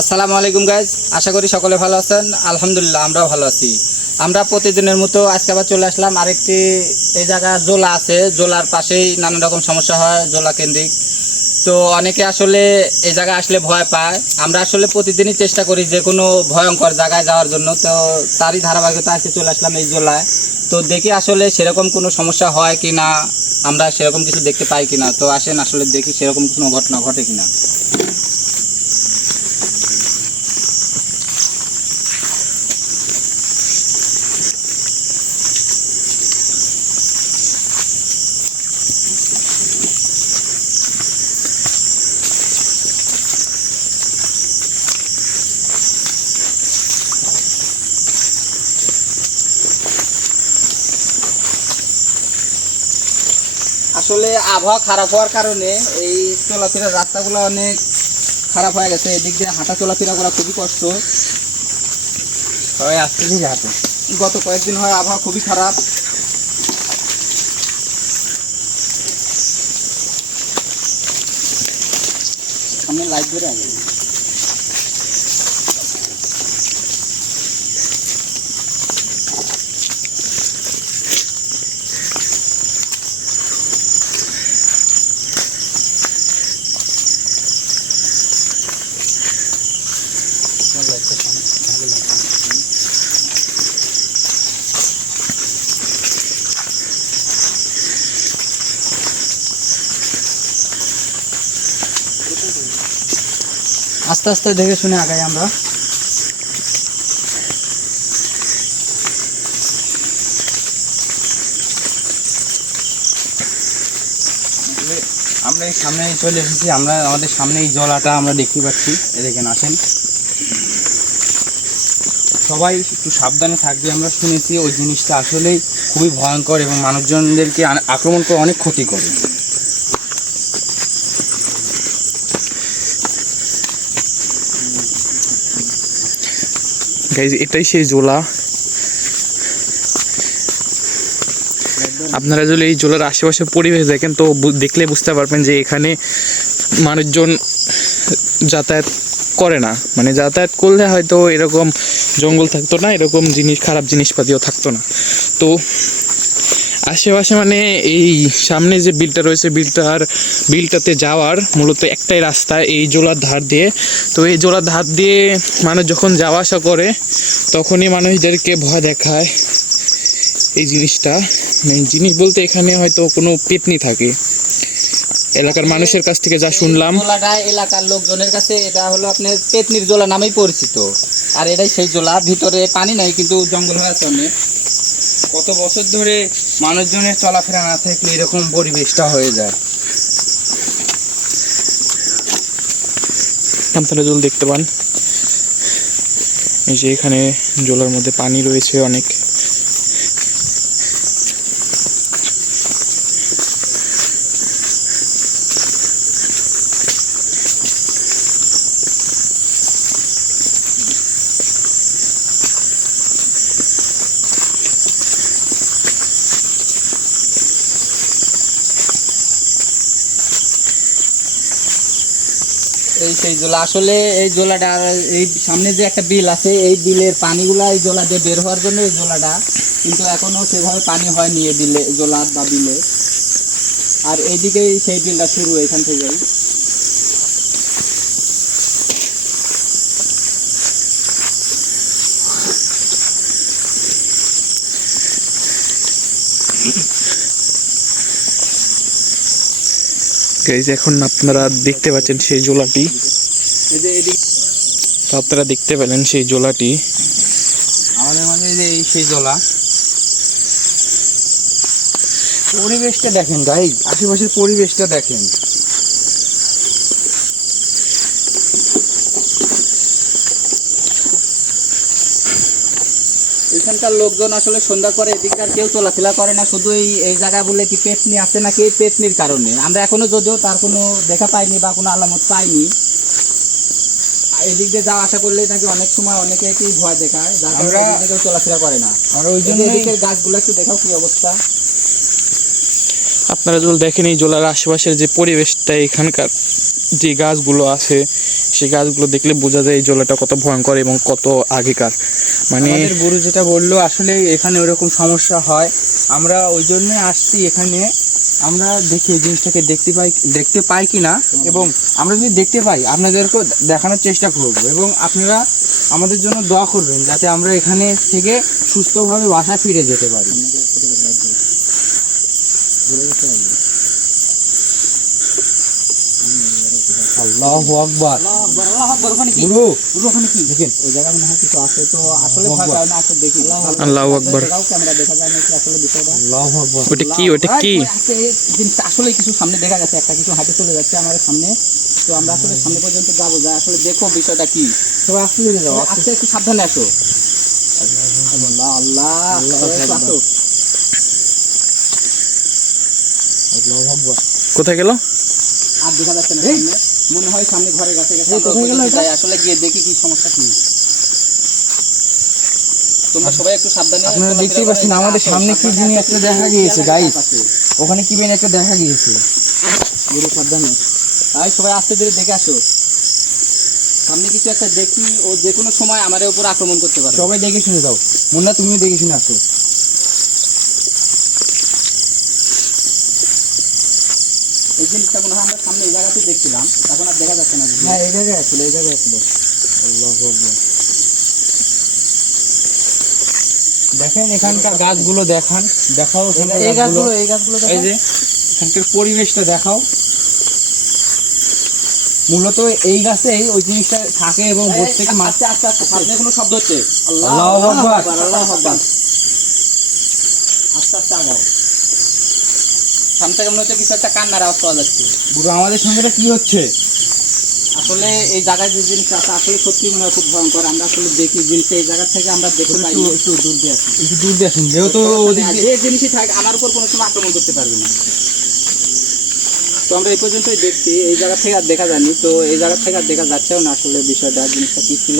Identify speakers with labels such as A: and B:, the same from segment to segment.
A: আসসালামু আলাইকুম গাইজ আশা করি সকলে ভালো আছেন। আলহামদুলিল্লাহ, আমরাও ভালো আছি। আমরা প্রতিদিনের মতো আজকে আবার চলে আসলাম আরেকটি, এই জায়গা জোলা আছে। জোলার পাশেই নানান রকম সমস্যা হয়, জোলা কেন্দ্রিক। তো অনেকে আসলে এই জায়গায় আসলে ভয় পায়। আমরা আসলে প্রতিদিনই চেষ্টা করি যে কোনো ভয়ঙ্কর জায়গায় যাওয়ার জন্য। তো তারই ধারাবাহিকতা আজকে চলে আসলাম এই জোলায়। তো দেখি আসলে সেরকম কোনো সমস্যা হয় কি না, আমরা সেরকম কিছু দেখতে পাই কিনা তো আসেন আসলে দেখি সেরকম কোনো ঘটনা ঘটে কিনা আসলে আবহাওয়া খারাপ হওয়ার কারণে এই চলাফেরার রাস্তাগুলো অনেক খারাপ হয়ে গেছে। এদিক দিয়ে হাঁটা চলাফেরা করা খুবই কষ্ট।
B: সবাই আসতে দিয়ে হাঁটে।
A: গত কয়েকদিন হয় আবহাওয়া খুবই খারাপ। সামনে লাইট ধরে আগে আস্তে আস্তে দেখে শুনে আগাই আমরা।
B: আমরা এই সামনে চলে এসেছি। আমরা আমাদের সামনে এই জলাটা আমরা দেখতে পাচ্ছি। এ দেখেন, আসেন। সবাই একটু সাবধানে থাকবে, আমরা শুনেছি। ওই জিনিসটা আসলেই খুবই ভয়ঙ্কর এবং মানুষজনদেরকে আক্রমণ করে অনেক ক্ষতি করে।
C: গাইজ এটাই সেই জোলা। আপনারা যদি এই জোলার আশেপাশে পরিবেশ দেখেন, তো দেখলে বুঝতে পারবেন যে এখানে মানুষজন যাতায়াত করে না। মানে যাতায়াত করলে হয়তো এরকম জঙ্গল থাকতো না, এরকম জিনিস, খারাপ জিনিসপাতিও থাকতো না। তো আশেপাশে মানে এই সামনে যে বিলটা রয়েছে বিলটার বিলটাতে যাওয়ার মূলত একটাই রাস্তা এই জোলার ধার দিয়ে। তো এই জোলার ধার দিয়ে মানুষ যখন যাওয়া আসা করে তখনই মানুষদেরকে ভয় দেখায় এই জিনিসটা। মানে জিনিস বলতে এখানে হয়তো কোনো পেতনি থাকে। এলাকার মানুষের কাছ থেকে যা শুনলাম।
A: এলাকার লোকজনের কাছে এটা হলো আপনার পেতনির জোলা নামেই পরিচিত। আর এটাই সেই জোলা ভিতরে পানি নাই কিন্তু জঙ্গল হয়ে আছে অনেক।
B: কত বছর ধরে মানুষজনের চলাফেরা না থাকলে এরকম পরিবেশটা হয়ে যায়।
C: আপনারা জল দেখতে পান। এই যে এখানে জলের মধ্যে পানি রয়েছে অনেক
A: এই সেই জোলা। আসলে এই জোলাটা, এই সামনে যে একটা বিল আছে, এই বিলের পানিগুলা এই জোলা দিয়ে বের হওয়ার জন্য এই জোলাটা। কিন্তু এখনও সেভাবে পানি হয়নি এই বিলে, জোলা বা বিলে। আর এইদিকেই সেই বিলটা শুরু এখান থেকেই।
C: এখন আপনারা দেখতে পাচ্ছেন সেই জোলাটি। তো আপনারা দেখতে পেলেন সেই জোলাটি।
B: আমাদের মাঝে যে এই সেই জলা। পরিবেশটা দেখেন গাই আশেপাশের পরিবেশটা দেখেন।
A: এখানকার লোকজন আসলে সন্ধ্যা করে এদিককার কেউ চলাফেরা করে না শুধু এই এই জায়গায় বলে কি পেটনি আছে নাকি এই পেটনির কারণে। আমরা এখনও যদিও তার কোনো দেখা পাইনি বা কোনো আলামত পাইনি। এদিক দিয়ে যাওয়া করলেই নাকি অনেক সময় অনেকে কি ভয় দেখায় যার কারণে
B: আমরা-
A: কেউ চলাফেরা করে না।
B: আর ওই জন্য
A: এদিকের গাছগুলো একটু দেখাও কি অবস্থা।
C: আপনারা যদি দেখেন এই জোলার আশেপাশের যে পরিবেশটা এখানকার যে গাছগুলো আছে সেই গাছগুলো দেখলে বোঝা যায় এই জলাটা কত ভয়ঙ্কর এবং কত আগেকার। মানে
B: আমাদের গুরু যেটা বলল আসলে এখানে ওরকম সমস্যা হয়। আমরা ওই জন্যই আসছি এখানে। আমরা দেখি এই জিনিসটাকে দেখতে পাই দেখতে পাই কি না এবং আমরা যদি দেখতে পাই, আপনাদেরকেও দেখানোর চেষ্টা করব এবং আপনারা আমাদের জন্য দোয়া করবেন যাতে আমরা এখানে থেকে সুস্থভাবে বাসা ফিরে যেতে পারি। আল্লাহ আকবার। গুরু গুরু ওখানে কি? দেখেন
A: ওই জায়গায় মনে হয় কিছু আছে তো আসলে
B: আল্লাহু
A: ফাঁকা না আসলে দেখি।
C: আল্লাহু আকবার।
A: ক্যামেরা দেখা যায় না কি আসলে বিষয়টা?
B: আল্লাহ আকবার।
C: ওটা কি ওটা কি?
A: জিনিসটা আসলে কিছু সামনে দেখা যাচ্ছে একটা কিছু হাঁটে চলে যাচ্ছে আমাদের সামনে। তো আমরা আসলে সামনে পর্যন্ত যাব যা আসলে দেখো বিষয়টা কি।
B: সবাই আসতে যাও
A: একটু সাবধানে আসো। আল্লাহ আল্লাহ আসো।
C: কোথায় গেল?
A: আর দেখা যাচ্ছে না মনে হয় সামনে ঘরের কাছে গেছে আমরা? যাই, আসলে গিয়ে দেখি কি সমস্যা কি। তোমরা সবাই একটু সাবধানে
B: আপনারা দেখতেই পাচ্ছেন আমাদের সামনে কি জিনিস একটা দেখা গিয়েছে,
A: খেয়াল
B: ওখানে কি বেন একটা দেখা গিয়েছে।
A: গুরু সাবধানে। তাই সবাই আস্তে ধীরে দেখে আসো। সামনে কিছু একটা দেখি ও যে কোনো সময় আমাদের উপর আক্রমণ করতে পারে
B: সবাই দেখে শুনে দাও মুন্না তুমিও দেখে শুনে আসো।
A: এই জিনিসটা মনে হয় আমরা সামনে এই জায়গাতে দেখছিলাম এখন আর দেখা যাচ্ছে না
B: হ্যাঁ এই জায়গায় আসলে এই জায়গায় আসলে দেখেন এখানকার গাছগুলো দেখান দেখাও
A: এই গাছগুলো। এই গাছগুলো
B: এই যে এখানকার পরিবেশটা দেখাও। মূলত এই গাছেই ওই জিনিসটা থাকে এবং বোট থেকে মাছ
A: আস্তে আস্তে সামনে কোনো শব্দ হচ্ছে? আল্লাহ
B: আল্লাহু
A: আস্তে আস্তে আগাও। সামনে থেকে মনে হচ্ছে কিছু একটা কান্নার আওয়াজ পাওয়া যাচ্ছে।
B: গুরু আমাদের সঙ্গে কি হচ্ছে?
A: আসলে এই জায়গায় যে জিনিসটা আছে আসলে সত্যি মনে হয় খুব ভয়ঙ্কর। আমরা আসলে দেখি জিনিসটা এই জায়গা থেকে আমরা দেখতে পাই
B: একটু-
A: দূর দিয়ে
B: একটু দূর দিয়ে আসুন যেহেতু
A: যে জিনিসই থাক আমার উপর কোনো সময় আক্রমণ করতে পারবে না। তো আমরা এই পর্যন্তই দেখছি এই জায়গা থেকে আর দেখা যায়নি। তো এই জায়গা থেকে আর দেখা যাচ্ছেও না আসলে বিষয়টা জিনিসটা কি ছিল।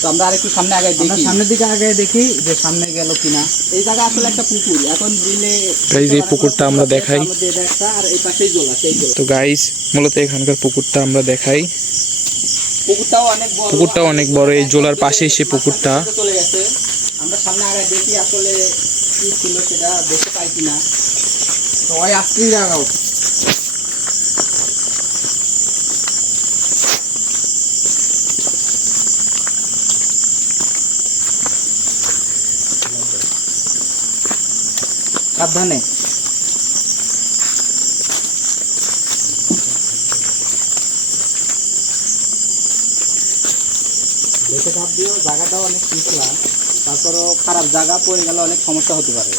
A: তো আমরা আর একটু সামনে আগে দেখি।
B: সামনের দিকে আগে দেখি যে সামনে গেল কিনা।
A: এই জায়গা আসলে একটা পুকুর এখন দিলে
C: এই যে পুকুরটা আমরা দেখাই।
A: আমাদের এটা একটা আর এই পাশেই জল আছে
C: তো গাইস মূলত এখানকার পুকুরটা আমরা দেখাই।
A: পুকুরটাও অনেক বড়।
C: পুকুরটাও অনেক বড়, এই জলার পাশেই সে পুকুরটা।
A: চলে গেছে। আমরা সামনে আগে দেখি আসলে কি ছিল সেটা দেখতে পাই কিনা।
B: সবাই আসতেই লাগাও
A: সাবধানে। দেখে চাপ দিও জায়গাটাও অনেক পিছলা তারপরও খারাপ জায়গা পড়ে গেলে অনেক সমস্যা হতে পারে।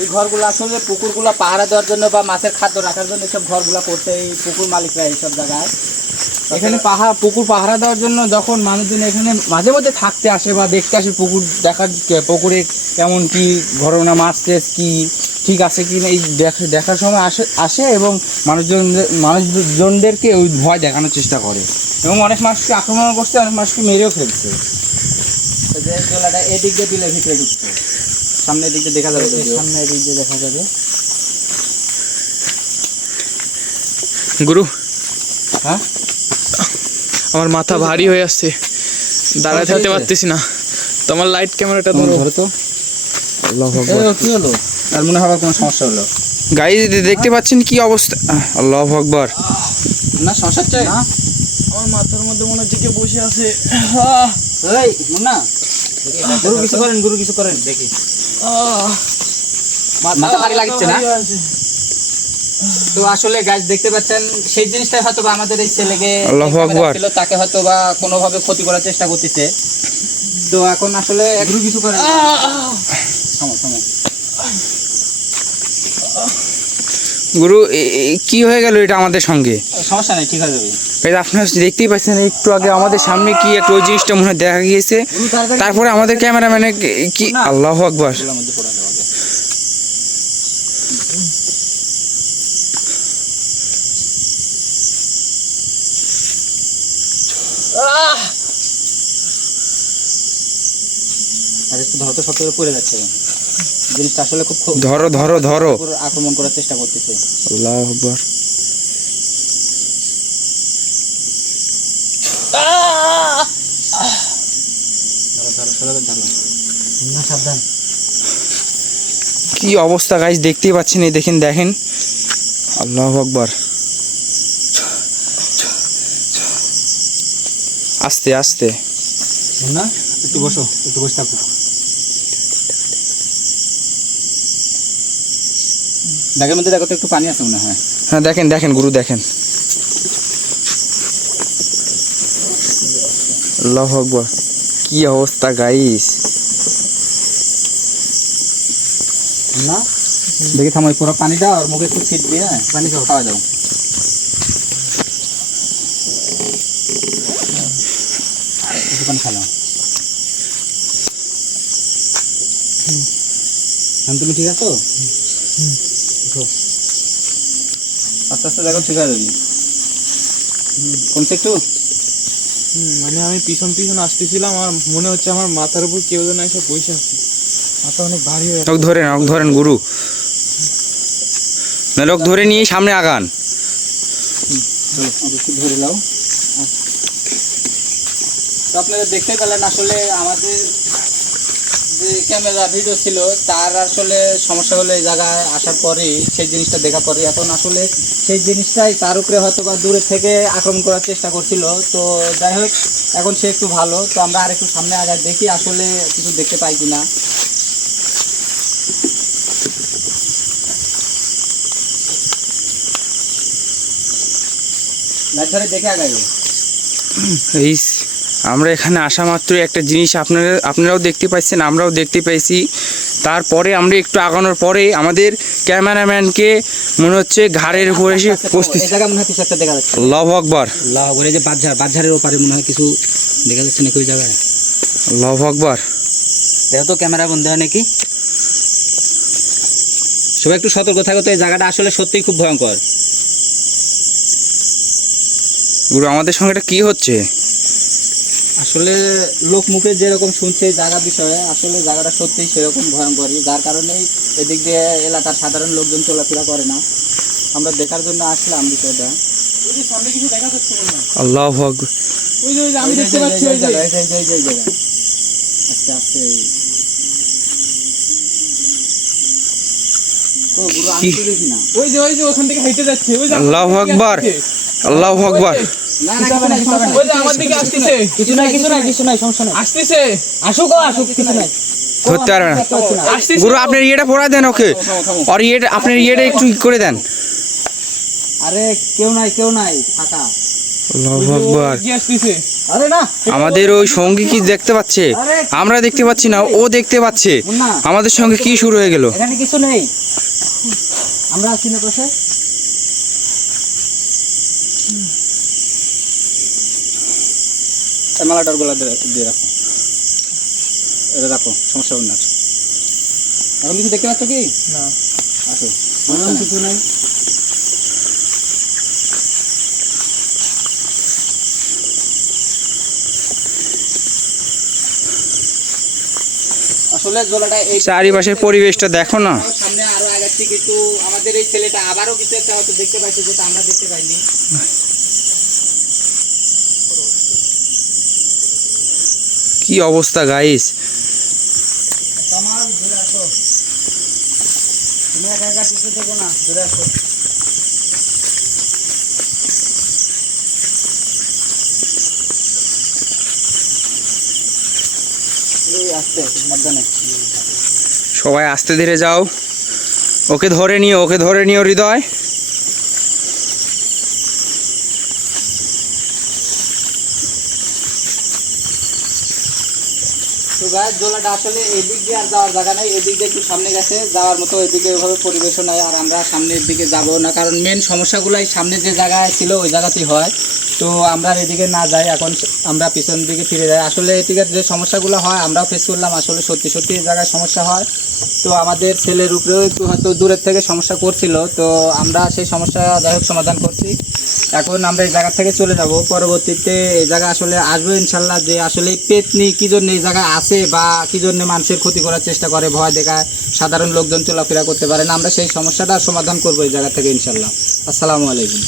A: এই ঘরগুলো আসলে পুকুরগুলো পাহারা দেওয়ার জন্য বা মাছের খাদ্য রাখার জন্য এসব ঘরগুলো করতে এই পুকুর মালিকরা এইসব জায়গায়
B: এখানে পাহাড় পুকুর পাহারা দেওয়ার জন্য যখন মানুষজন এখানে মাঝে মধ্যে থাকতে আসে বা দেখতে আসে পুকুর দেখার পুকুরে কেমন কি ঘটনা মাছ টাছ কি ঠিক আছে কি না এই দেখ- দেখার সময় আসে আসে এবং মানুষজন মানুষজনদেরকে ওই ভয় দেখানোর চেষ্টা করে। এবং অনেক মানুষকে আক্রমণ করছে অনেক মানুষকে মেরেও ফেলছে।
A: এই যে জলাটা এদিক দিয়ে দিলে ভিতরে ঢুকছে সামনের দিক দিয়ে দেখা যাবে।
B: সামনে এদিক দিয়ে দেখা যাবে।
C: গুরু
B: হ্যাঁ?
C: আমার মাথা ভারী হয়ে আসছে। দাঁড়ায়
B: সমস্যা
C: থাকতে পারতেছি না। তোমার লাইট ক্যামেরাটা ধরো।
B: ধরো তো এই কি হলো?
A: আর মনে হয় কোনো সমস্যা হলো।
B: গাইজ দেখতে পাচ্ছেন কি অবস্থা? আল্লাহ আকবর।
A: না সমস্যা হচ্ছে।
C: আমার মাথার মধ্যে মনে হচ্ছে কেউ বসে আছে।
A: এই মুন্না। গুরু কিছু করেন গুরু কিছু করেন দেখি। মাথা ভারী লাগছে না? তো আসলে গাছ দেখতে পাচ্ছেন সেই জিনিসটাই হয়তো বা আমাদের এই ছেলেকে ক্যামেরা তাকে হয়তো বা কোনোভাবে ক্ষতি করার চেষ্টা করতেছে। তো এখন আসলে গুরু কিছু থামো
B: গুরু কি হয়ে গেল এটা আমাদের সঙ্গে?
A: সমস্যা নেই ঠিক হয়ে যাবে।
B: আপনারা দেখতেই পাচ্ছেন একটু আগে আমাদের সামনে কি একটা ওই জিনিসটা মনে হয় দেখা গিয়েছে। তারপরে আমাদের ক্যামেরাম্যানে কি আল্লাহ আকবর
A: এগুলোর মধ্যে পড়া যাবে আর একটু ধরতে সত্ত্বেও পড়ে যাচ্ছে। জিনিসটা আসলে খুব
B: ধরো ধরো ধরো।
A: আক্রমণ করার চেষ্টা করতেছে।
B: আল্লাহ আকবার। কি অবস্থা গাইস দেখতেই পাচ্ছেন এই দেখেন দেখেন। আল্লাহ আকবার। আস্তে আস্তে।
A: না একটু বসো একটু বসে থাকো। ব্যাগের মধ্যে দেখো তো একটু পানি আছে মনে হয়।
B: হ্যাঁ দেখেন দেখেন গুরু দেখেন। আল্লাহ আকবার। কি অবস্থা গাইস
A: না? দেখি থামো এই পুরো পানিটা আর মুখে একটু ছিট দিয়ে হ্যাঁ, পানি খাও। খাওয়া দাও। পানি খাও তুমি ঠিক আছো? উঠো। আস্তে আস্তে দেখো ঠিক হয়ে যাবি। কমছে একটু?
C: মানে আমি পিছন পিছন আসতেছিলাম আর মনে হচ্ছে আমার মাথার উপর কেউ যেন এসে বসে আছে। মাথা অনেক ভারী হয়ে
B: ওকে ধরেন ওকে ধরেন গুরু। না লোক ধরে নিয়ে সামনে আগান।
A: ধরে নাও। তো আপনারা দেখতে পেলেন আসলে আমাদের যে ক্যামেরা ভিডিও ছিল, তার আসলে সমস্যা হলো এই জায়গায় আসার পরেই সেই জিনিসটা দেখা পরে এখন আসলে সেই জিনিসটাই তার উপরে হয়তো বা দূরের থেকে আক্রমণ করার চেষ্টা করছিল। তো যাই হোক, এখন সে একটু ভালো। তো আমরা আর একটু সামনে আগায় দেখি আসলে কিছু দেখতে পাই লাইট ধরে দেখে
B: এই আমরা এখানে আসা মাত্রই একটা জিনিস আপনারা আপনারাও দেখতে পাচ্ছেন আমরাও দেখতে পাইছি তারপরে আমরা একটু আগানোর পরে আমাদের ক্যামেরাম্যানকে মনে হচ্ছে ঘাড়ের উপরে এসে
A: এই যাচ্ছে।
B: আল্লাহ আকবার।
A: আল্লাহ করে যে বাজার বাজারের ওপারে মনে হয় কিছু দেখা যাচ্ছে নাকি ওই জায়গায়?
B: আল্লাহ আকবার।
A: দেখো তো ক্যামেরা বন্ধ হয় নাকি? সবাই একটু সতর্ক থাকো তো এই জায়গাটা আসলে সত্যিই খুব ভয়ঙ্কর।
B: গুরু আমাদের সঙ্গে এটা কি হচ্ছে?
A: আসলে লোক মুখে যেরকম শুনছে এই জায়গা বিষয়ে আসলে জায়গাটা সত্যিই সেরকম ভয়ঙ্করই যার কারণেই এদিক দিয়ে এলাকার সাধারণ লোকজন চলাফেরা করে না আমরা দেখার জন্য আসলাম বিষয়টা
C: ওই যে সামনে কিছু দেখা যাচ্ছে মনে হয়
B: আল্লাহ
C: আমি দেখতে পাচ্ছি।
A: আস্তে আস্তে।
C: ওই যে ওই যে ওখান থেকে হেঁটে যাচ্ছে
B: আল্লাহু আকবার। আল্লাহ আকবার
A: কিছু নাই, কিছু নাই।
C: ওই যে আমার দিকে আসতেছে।
A: কিছু নাই কিছু নাই কিছু নাই সমস্যা নাই।
C: আসতেছে।
A: আসুক আসুক কিছু নাই।
B: ধরতে পারবে না। গুরু আপনার ইয়েটা পড়ায় দেন ওকে। আর ইয়েটা আপনার ইয়েটা একটু করে দেন।
A: আরে কেউ নাই কেউ নাই ফাঁকা।
B: আমাদের ওই সঙ্গী কি দেখতে পাচ্ছে? আমরা দেখতে পাচ্ছি না ও দেখতে পাচ্ছে। আমাদের সঙ্গে কি শুরু হয়ে গেল?
A: কিছু নেই। আমরা আছি না মালাটার গোলা দিয়ে রাখো এটা রাখো সমস্যা হবে না। এখন কিছু দেখতে পাচ্ছ কি?
C: না।
A: আসো। কিছু নাই। আসলে জলাটা এই
B: চারিপাশের পরিবেশটা দেখো না।
A: সামনে আরও আগাচ্ছি কিন্তু আমাদের এই ছেলেটা আবারও কিছু একটা হয়তো দেখতে পাইছে যেটা আমরা দেখতে পাইনি
B: কি অবস্থা গাইস
A: কামাল ধরে আসো তুমি একা একা পিছু থেকো না ধরে আসো এই অবস্থা গাইস
B: সবাই আস্তে ধীরে যাও। ওকে ধরে নিও ওকে ধরে নিও হৃদয়।
A: জোলাটা আসলে দিয়ে আর যাওয়ার জায়গা নাই, এদিক দিয়ে একটু সামনে গেছে, যাওয়ার মতো ওইভাবে আর আমরা সামনের দিকে যাব না, কারণ মেন সমস্যাগুলাই সামনে যে জায়গায় ছিল, ওই জায়গাতেই হয়। তো আমরা এদিকে না যাই, এখন আমরা পিছন দিকে ফিরে যাই। আসলে এদিকে যে সমস্যাগুলো হয়, আমরাও ফেস করলাম, আসলে সত্যি সত্যি এই জায়গায় সমস্যা হয়। তো আমাদের ছেলের উপরেও একটু হয়তো দূরের থেকে সমস্যা করছিল, তো আমরা সেই সমস্যা যাই হোক সমাধান করছি। এখন আমরা এই জায়গা থেকে চলে যাব। পরবর্তীতে এই জায়গা আসলে আসব ইনশাল্লাহ, যে আসলে পেতনি কি জন্য এই জায়গায় কে বা কি জন্য মানুষের ক্ষতি করার চেষ্টা করে, ভয় দেখায়, সাধারণ লোকজন চলাফেরা করতে পারে না। আমরা সেই সমস্যাটা সমাধান করব এই জায়গা থেকে ইনশাল্লাহ। আসসালামু আলাইকুম।